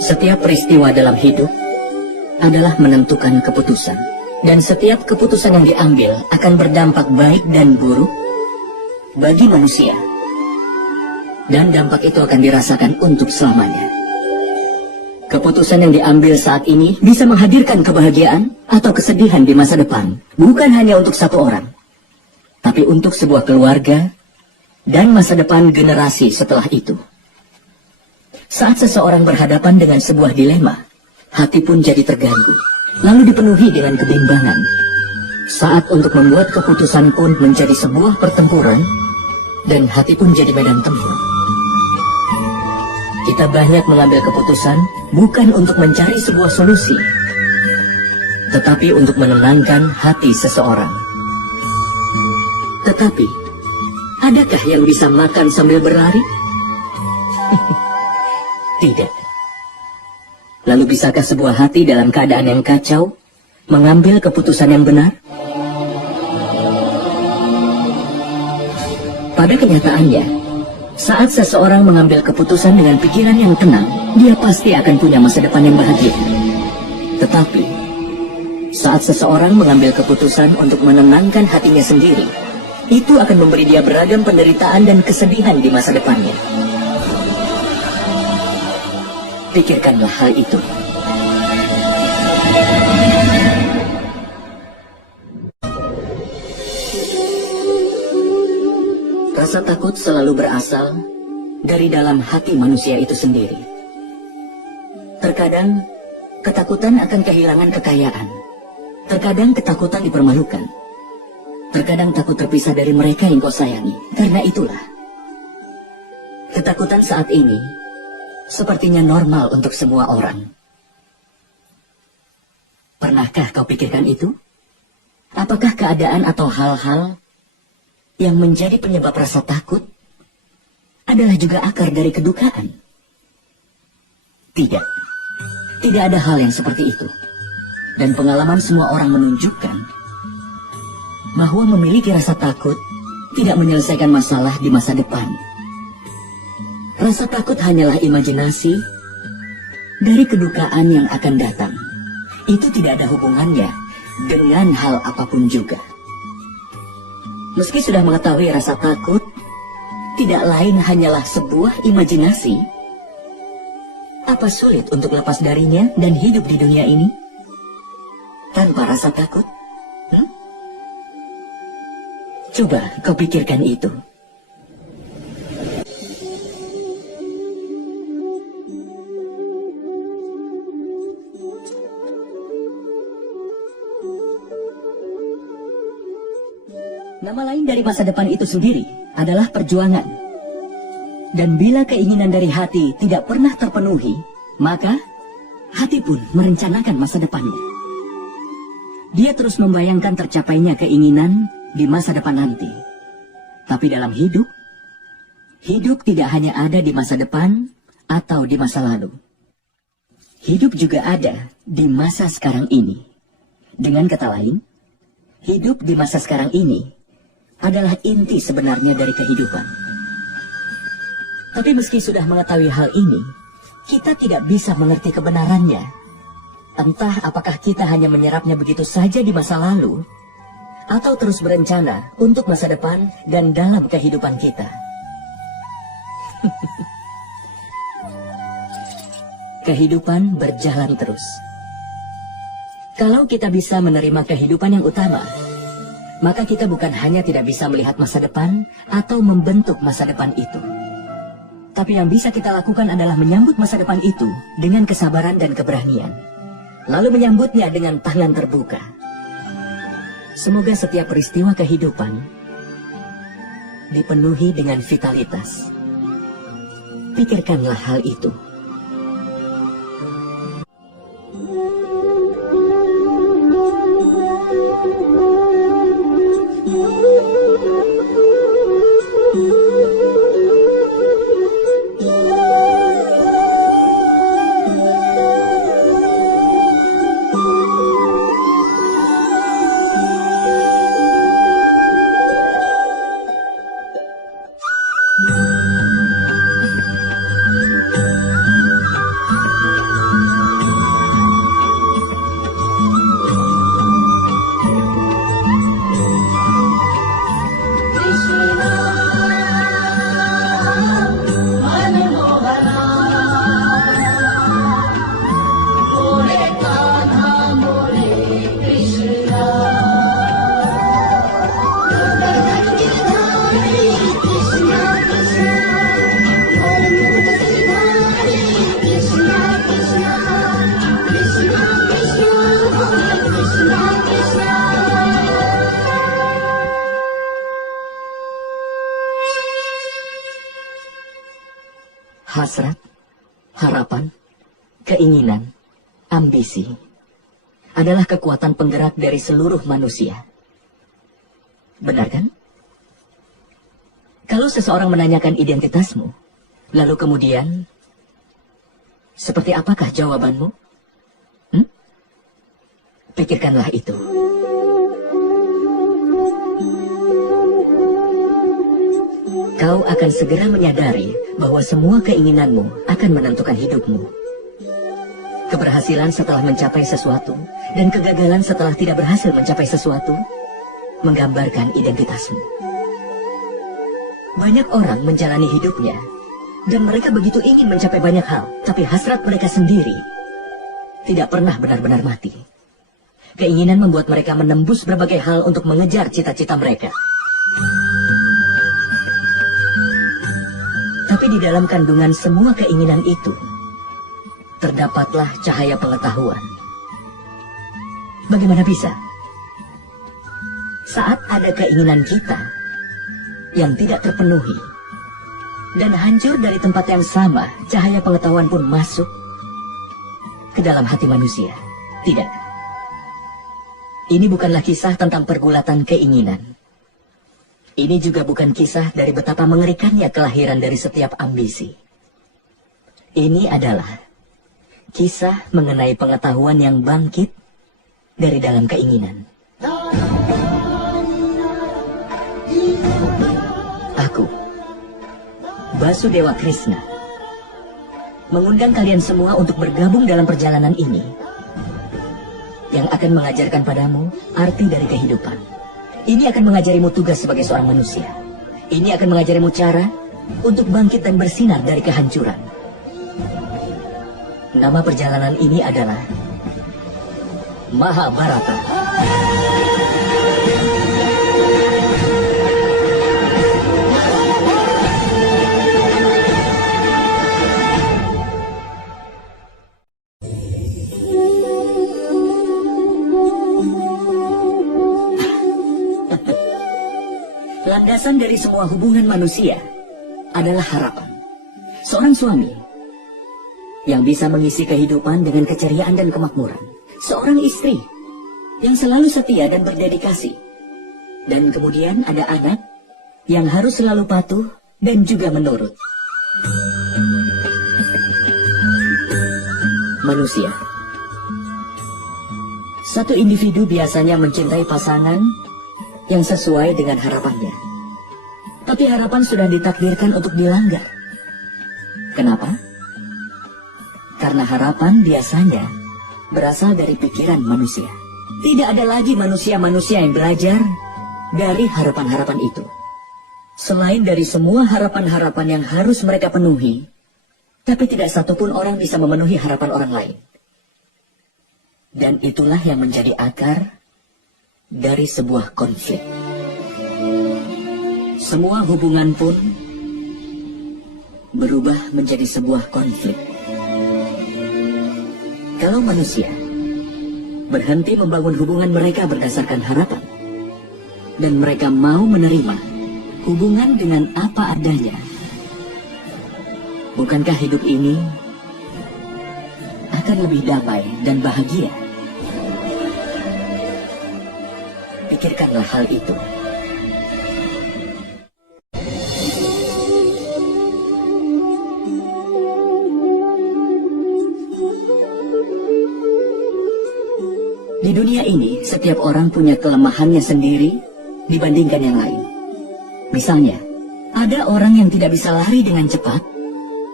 Setiap peristiwa dalam hidup adalah menentukan keputusan. Dan setiap keputusan yang diambil akan berdampak baik dan buruk bagi manusia. Dan dampak itu akan dirasakan untuk selamanya. Keputusan yang diambil saat ini bisa menghadirkan kebahagiaan atau kesedihan di masa depan. Bukan hanya untuk satu orang, tapi untuk sebuah keluarga dan masa depan generasi setelah itu. Saat seseorang berhadapan dengan sebuah dilema, hati pun jadi terganggu, lalu dipenuhi dengan kebimbangan. Saat untuk membuat keputusan pun menjadi sebuah pertempuran, dan hati pun jadi medan tempur. Kita banyak mengambil keputusan bukan untuk mencari sebuah solusi, tetapi untuk menenangkan hati seseorang. Tetapi, adakah yang bisa makan sambil berlari? Tidak. Lalu bisakah sebuah hati dalam keadaan yang kacau mengambil keputusan yang benar? Pada kenyataannya, saat seseorang mengambil keputusan dengan pikiran yang tenang, dia pasti akan punya masa depan yang bahagia. Tetapi, saat seseorang mengambil keputusan untuk menenangkan hatinya sendiri, itu akan memberi dia beragam penderitaan dan kesedihan di masa depannya. Pikirkanlah hal itu. Rasa takut selalu berasal dari dalam hati manusia itu sendiri. Terkadang, ketakutan akan kehilangan kekayaan. Terkadang ketakutan dipermalukan. Terkadang takut terpisah dari mereka yang kau sayangi. Karena itulah, ketakutan saat ini sepertinya normal untuk semua orang. Pernahkah kau pikirkan itu? Apakah keadaan atau hal-hal yang menjadi penyebab rasa takut adalah juga akar dari kedukaan? Tidak. Tidak ada hal yang seperti itu. Dan pengalaman semua orang menunjukkan bahwa memiliki rasa takut tidak menyelesaikan masalah di masa depan. Rasa takut hanyalah imajinasi dari kedukaan yang akan datang. Itu tidak ada hubungannya dengan hal apapun juga. Meski sudah mengetahui rasa takut tidak lain hanyalah sebuah imajinasi, apa sulit untuk lepas darinya dan hidup di dunia ini tanpa rasa takut? Coba kau pikirkan itu. Nama lain dari masa depan itu sendiri adalah perjuangan. Dan bila keinginan dari hati tidak pernah terpenuhi, maka hati pun merencanakan masa depannya. Dia terus membayangkan tercapainya keinginan di masa depan nanti. Tapi dalam hidup, hidup tidak hanya ada di masa depan atau di masa lalu. Hidup juga ada di masa sekarang ini. Dengan kata lain, hidup di masa sekarang ini adalah inti sebenarnya dari kehidupan. Tapi meski sudah mengetahui hal ini, kita tidak bisa mengerti kebenarannya. Entah apakah kita hanya menyerapnya begitu saja di masa lalu, atau terus berencana untuk masa depan dan dalam kehidupan kita. Kehidupan berjalan terus. Kalau kita bisa menerima kehidupan yang utama, maka kita bukan hanya tidak bisa melihat masa depan atau membentuk masa depan itu. Tapi yang bisa kita lakukan adalah menyambut masa depan itu dengan kesabaran dan keberanian. Lalu menyambutnya dengan tangan terbuka. Semoga setiap peristiwa kehidupan dipenuhi dengan vitalitas. Pikirkanlah hal itu. Hasrat, harapan, keinginan, ambisi adalah kekuatan penggerak dari seluruh manusia. Benar kan? Kalau seseorang menanyakan identitasmu, lalu kemudian, seperti apakah jawabanmu? Pikirkanlah itu. Kau akan segera menyadari bahwa semua keinginanmu akan menentukan hidupmu. Keberhasilan setelah mencapai sesuatu dan kegagalan setelah tidak berhasil mencapai sesuatu menggambarkan identitasmu. Banyak orang menjalani hidupnya dan mereka begitu ingin mencapai banyak hal, tapi hasrat mereka sendiri tidak pernah benar-benar mati. Keinginan membuat mereka menembus berbagai hal untuk mengejar cita-cita mereka. Tapi di dalam kandungan semua keinginan itu, terdapatlah cahaya pengetahuan. Bagaimana bisa? Saat ada keinginan kita yang tidak terpenuhi, dan hancur dari tempat yang sama, cahaya pengetahuan pun masuk ke dalam hati manusia. Tidak. Ini bukanlah kisah tentang pergulatan keinginan. Ini juga bukan kisah dari betapa mengerikannya kelahiran dari setiap ambisi. Ini adalah kisah mengenai pengetahuan yang bangkit dari dalam keinginan. Aku, Basudewa Krishna, mengundang kalian semua untuk bergabung dalam perjalanan ini yang akan mengajarkan padamu arti dari kehidupan. Ini akan mengajarimu tugas sebagai seorang manusia. Ini akan mengajarimu cara untuk bangkit dan bersinar dari kehancuran. Nama perjalanan ini adalah Mahabharata. Landasan dari semua hubungan manusia adalah harapan. Seorang suami yang bisa mengisi kehidupan dengan keceriaan dan kemakmuran. Seorang istri yang selalu setia dan berdedikasi. Dan kemudian ada anak yang harus selalu patuh dan juga menurut. Manusia. Satu individu biasanya mencintai pasangan yang sesuai dengan harapannya. Tapi harapan sudah ditakdirkan untuk dilanggar. Kenapa? Karena harapan biasanya berasal dari pikiran manusia. Tidak ada lagi manusia-manusia yang belajar dari harapan-harapan itu. Selain dari semua harapan-harapan yang harus mereka penuhi, tapi tidak satupun orang bisa memenuhi harapan orang lain. Dan itulah yang menjadi akar dari sebuah konflik. Semua hubungan pun berubah menjadi sebuah konflik. Kalau manusia berhenti membangun hubungan mereka berdasarkan harapan, dan mereka mau menerima hubungan dengan apa adanya, bukankah hidup ini akan lebih damai dan bahagia? Pikirkanlah hal itu. Di dunia ini, setiap orang punya kelemahannya sendiri dibandingkan yang lain. Misalnya, ada orang yang tidak bisa lari dengan cepat,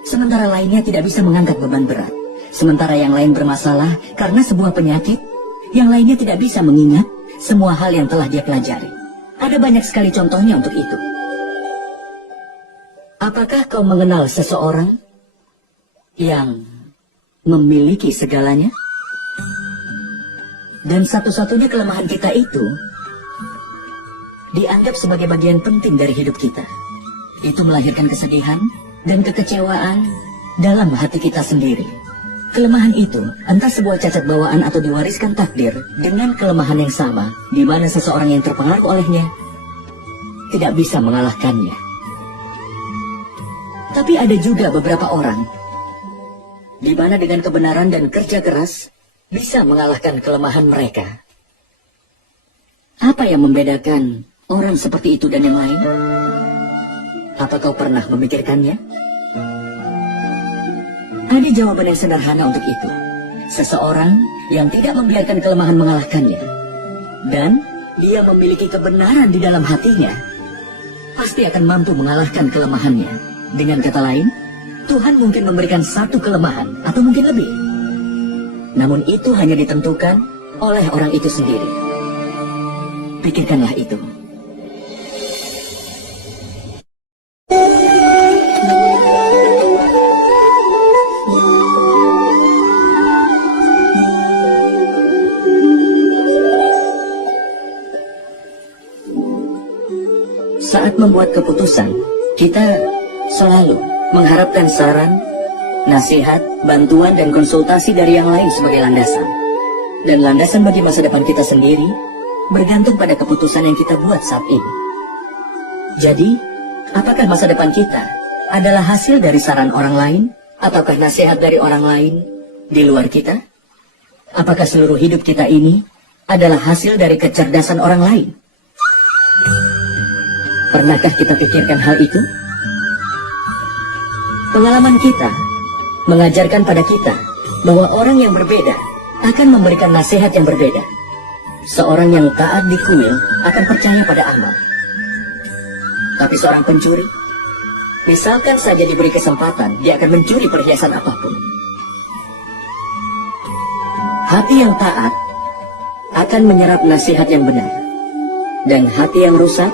sementara lainnya tidak bisa mengangkat beban berat. Sementara yang lain bermasalah karena sebuah penyakit, yang lainnya tidak bisa mengingat semua hal yang telah dia pelajari. Ada banyak sekali contohnya untuk itu. Apakah kau mengenal seseorang yang memiliki segalanya? Dan satu-satunya kelemahan kita itu dianggap sebagai bagian penting dari hidup kita. Itu melahirkan kesedihan dan kekecewaan dalam hati kita sendiri. Kelemahan itu entah sebuah cacat bawaan atau diwariskan takdir dengan kelemahan yang sama, di mana seseorang yang terpengaruh olehnya tidak bisa mengalahkannya. Tapi ada juga beberapa orang di mana dengan kebenaran dan kerja keras bisa mengalahkan kelemahan mereka. Apa yang membedakan orang seperti itu dan yang lain? Apa kau pernah memikirkannya? Ada jawaban yang sederhana untuk itu. Seseorang yang tidak membiarkan kelemahan mengalahkannya, dan dia memiliki kebenaran di dalam hatinya, pasti akan mampu mengalahkan kelemahannya. Dengan kata lain, Tuhan mungkin memberikan satu kelemahan atau mungkin lebih. Namun itu hanya ditentukan oleh orang itu sendiri. Pikirkanlah itu. Saat membuat keputusan, kita selalu mengharapkan saran, nasihat, bantuan, dan konsultasi dari yang lain sebagai landasan. Dan landasan bagi masa depan kita sendiri bergantung pada keputusan yang kita buat saat ini. Jadi, apakah masa depan kita adalah hasil dari saran orang lain, ataukah nasihat dari orang lain di luar kita? Apakah seluruh hidup kita ini adalah hasil dari kecerdasan orang lain? Pernahkah kita pikirkan hal itu? Pengalaman kita mengajarkan pada kita bahwa orang yang berbeda akan memberikan nasihat yang berbeda. Seorang yang taat di kuil akan percaya pada amal. Tapi seorang pencuri, misalkan saja diberi kesempatan, dia akan mencuri perhiasan apapun. Hati yang taat akan menyerap nasihat yang benar, dan hati yang rusak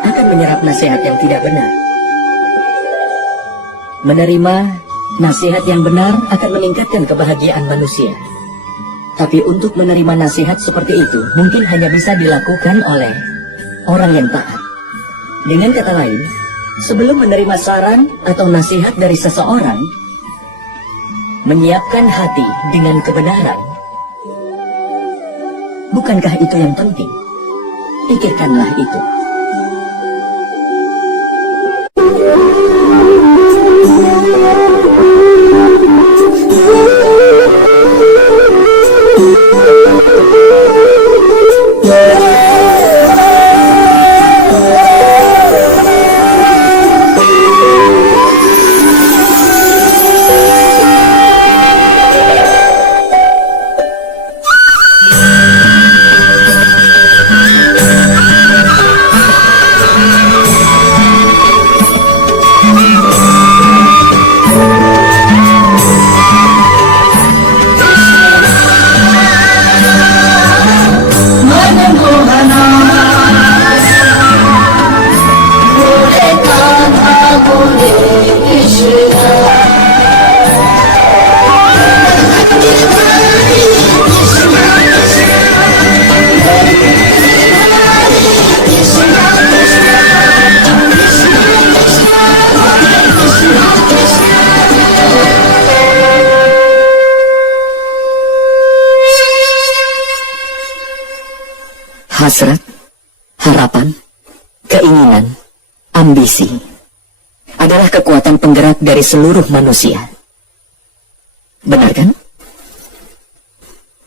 akan menyerap nasihat yang tidak benar. Menerima nasihat yang benar akan meningkatkan kebahagiaan manusia. Tapi untuk menerima nasihat seperti itu mungkin hanya bisa dilakukan oleh orang yang taat. Dengan kata lain, sebelum menerima saran atau nasihat dari seseorang, menyiapkan hati dengan kebenaran. Bukankah itu yang penting? Pikirkanlah itu. Hasrat, harapan, keinginan, ambisi adalah kekuatan penggerak dari seluruh manusia. Benar kan?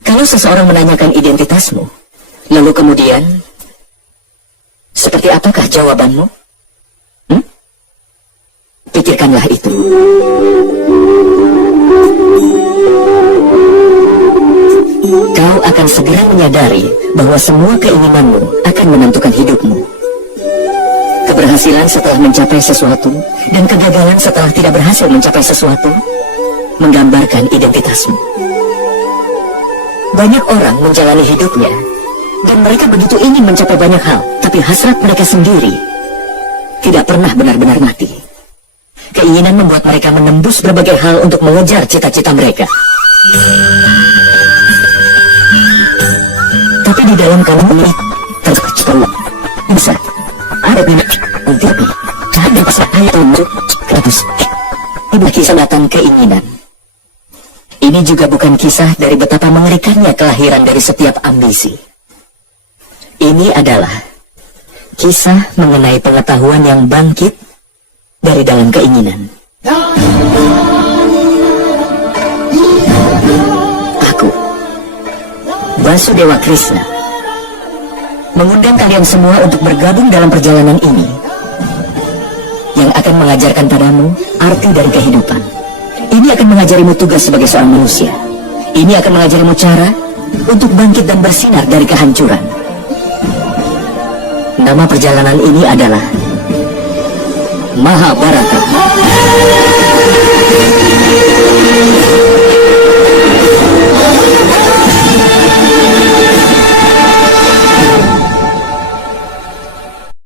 Kalau seseorang menanyakan identitasmu, lalu kemudian, seperti apakah jawabanmu? Pikirkanlah itu. Kau akan segera menyadari bahwa semua keinginanmu akan menentukan hidupmu. Keberhasilan setelah mencapai sesuatu dan kegagalan setelah tidak berhasil mencapai sesuatu menggambarkan identitasmu. Banyak orang menjalani hidupnya dan mereka begitu ingin mencapai banyak hal, tapi hasrat mereka sendiri tidak pernah benar-benar mati. Keinginan membuat mereka menembus berbagai hal untuk mengejar cita-cita mereka. Tapi di dalam kamu ini terkecil bisa ada bina untuk ada pasal ayat untuk gratis ibu kisah datang keinginan. Ini juga bukan kisah dari betapa mengerikannya kelahiran dari setiap ambisi. Ini adalah kisah mengenai pengetahuan yang bangkit dari dalam keinginan. Aku, Basudewa Krishna, mengundang kalian semua untuk bergabung dalam perjalanan ini yang akan mengajarkan padamu arti dari kehidupan. Ini akan mengajarimu tugas sebagai seorang manusia. Ini akan mengajarimu cara untuk bangkit dan bersinar dari kehancuran. Nama perjalanan ini adalah Mahabharata.